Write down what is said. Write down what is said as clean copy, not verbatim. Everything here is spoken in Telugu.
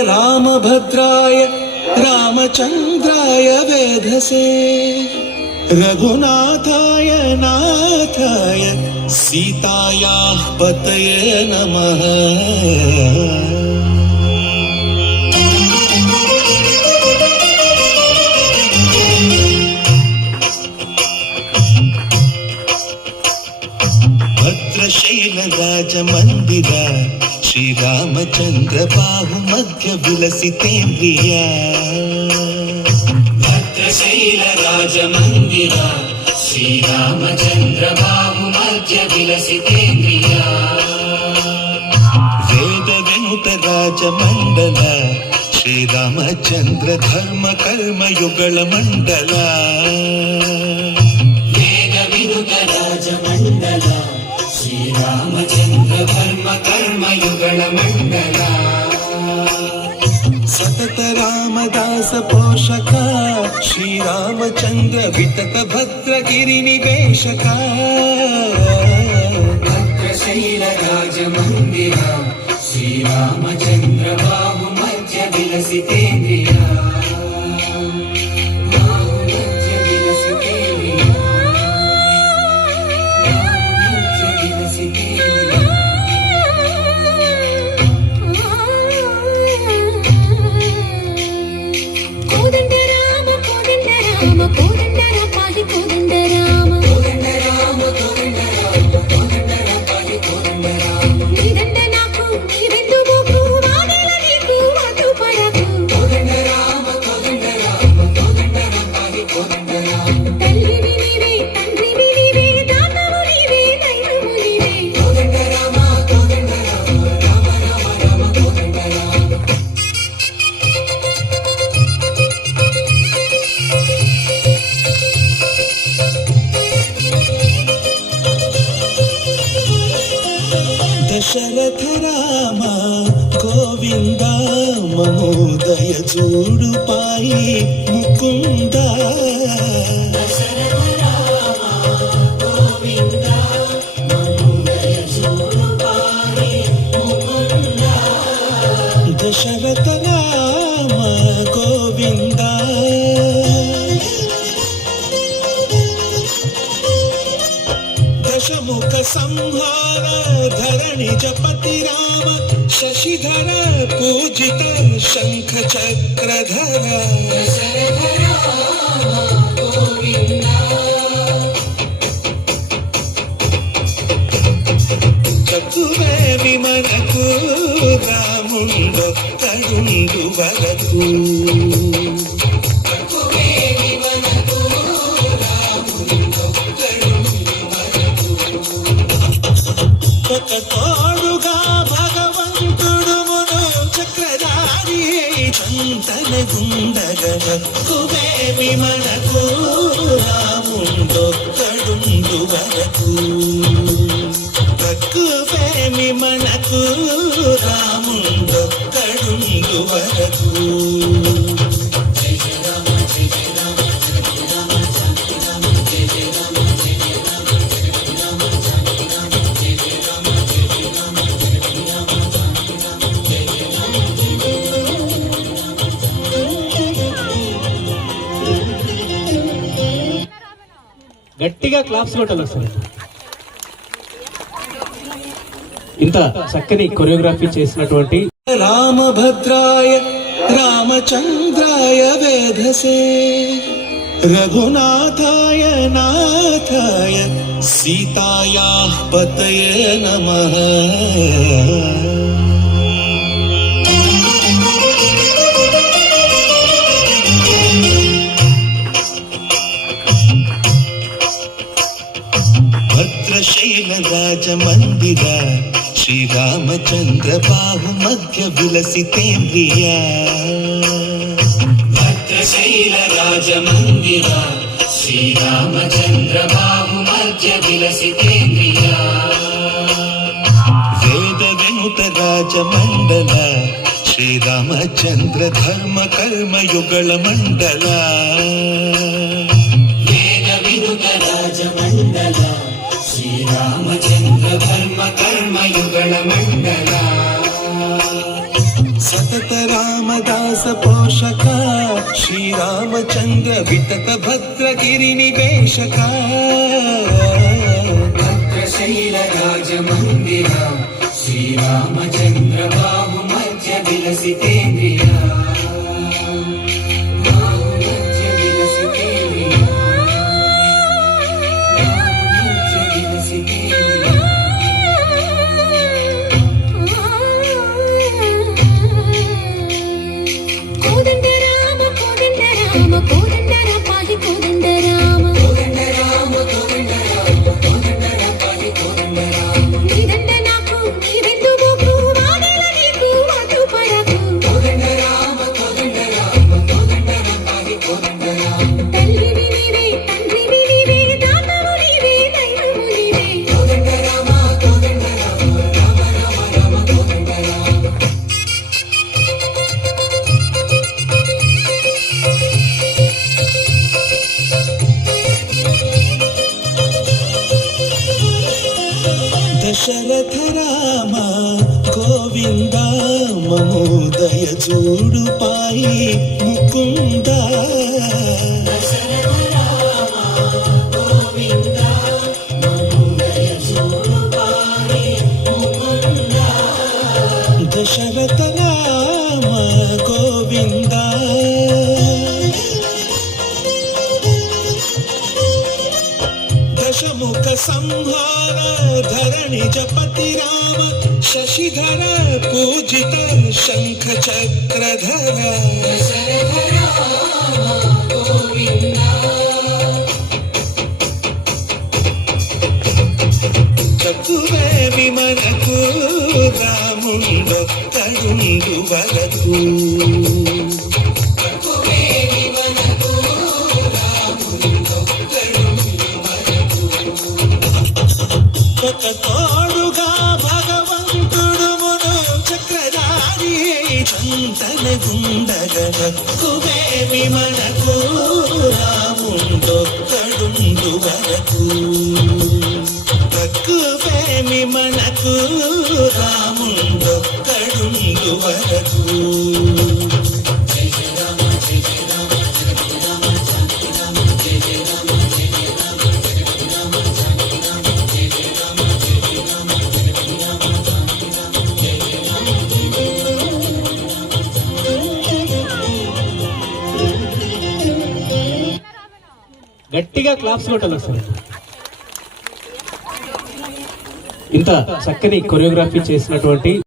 रामभद्राय रामचन्द्राय वेधसे रघुनाथाय नाथाय सीतायाः पतये नमः। भद्रशैलराजमन्दिर श्रीरामचन्द्र बाहुमध्य विलसितेन्द्रिया। भद्रशैलराजमन्दिर श्रीरामचन्द्र बाहुमध्य विलसितेन्द्रिया। वेदविनुतराजमण्डल श्रीरामचन्द्र धर्म कर्म युगल मंडल। वेदविनुतराजमण्डल श्रीरामचन्द्र धर्म कर्म युगल मंडल। सतत रामदास पोषक श्रीरामचन्द्र वितत भद्रगिरि निवेशक। भद्रशैलराजमन्दिर श्रीरामचन्द्र बाहुमध्य विलसितेन्द्रिया। దశరథ రామ గోవింద మమోదయ చూడు పాయి ముకుంద। దశరథ రామ గోవింద మమోదయ చూడు పాయి ముకుంద। దశరథ రామ గోవింద दशमुख संहार धरणि जपति राम शशिधर पूजित शंख चक्रधर। दशरथ राम गोविंद चतुवे विमनकु रामुंडొక్కడుండు వరకు। తోడుగా భగవంతుడు మును చక్రధారి చింతనగుండగకువేమి మనకు రాముండొక్కడుండు వరకు। తక్కువేమి మనకు రాముండొక్కడుండు వరకు। గట్టిగా క్లాప్స్ కొట్టాలి సార్. ఇంత చక్కని కొరియోగ్రఫీ చేసినటువంటి రామభద్రాయ రామచంద్రాయ వేధసే రఘునాథాయ నాథాయ సీతాయాః పతయే నమః। भद्रशैलराजमन्दिर श्रीरामचन्द्र बाहुमध्य विलसितेन्द्रिया। भद्रशैलराजमन्दिर श्रीरामचन्द्र बाहुमध्य विलसितेन्द्रिया। वेदविनुतराजमण्डल श्रीरामचन्द्र धर्म कर्म युगल मंडल। वेदविनुतराजमण्डल श्रीरामचन्द्र धर्म कर्म युगल मंडल। सतत భక్త రామదాస పోషక శ్రీరామచంద్ర వితత భద్రగిరి నివేశక భద్రశైల రాజ మందిర శ్రీరామచంద్ర బాహు మధ్య విలసితేంద్రియ దశరథ రామ గోవింద మమోదయ చూడు పాయి ముకుంద దశరథ రామ గోవింద దశముఖ సంహార ధరణి జపతి రామ శశిధర పూజిత శంఖ చక్రధర చతువేమి మనకు రాముండొక్కడుండు వరకు ఒక తోడుగా భగవంతుడు మును చక్రధారి చంతన గుండగకువేమి మనకు రాముండొక్కడుండు వరకు తక్కువేమి మనకు రాముండొక్కడుండు వరకు గట్టిగా క్లాప్స్ కొట్టాలి సార్. ఇంత చక్కని కొరియోగ్రఫీ చేసినటువంటి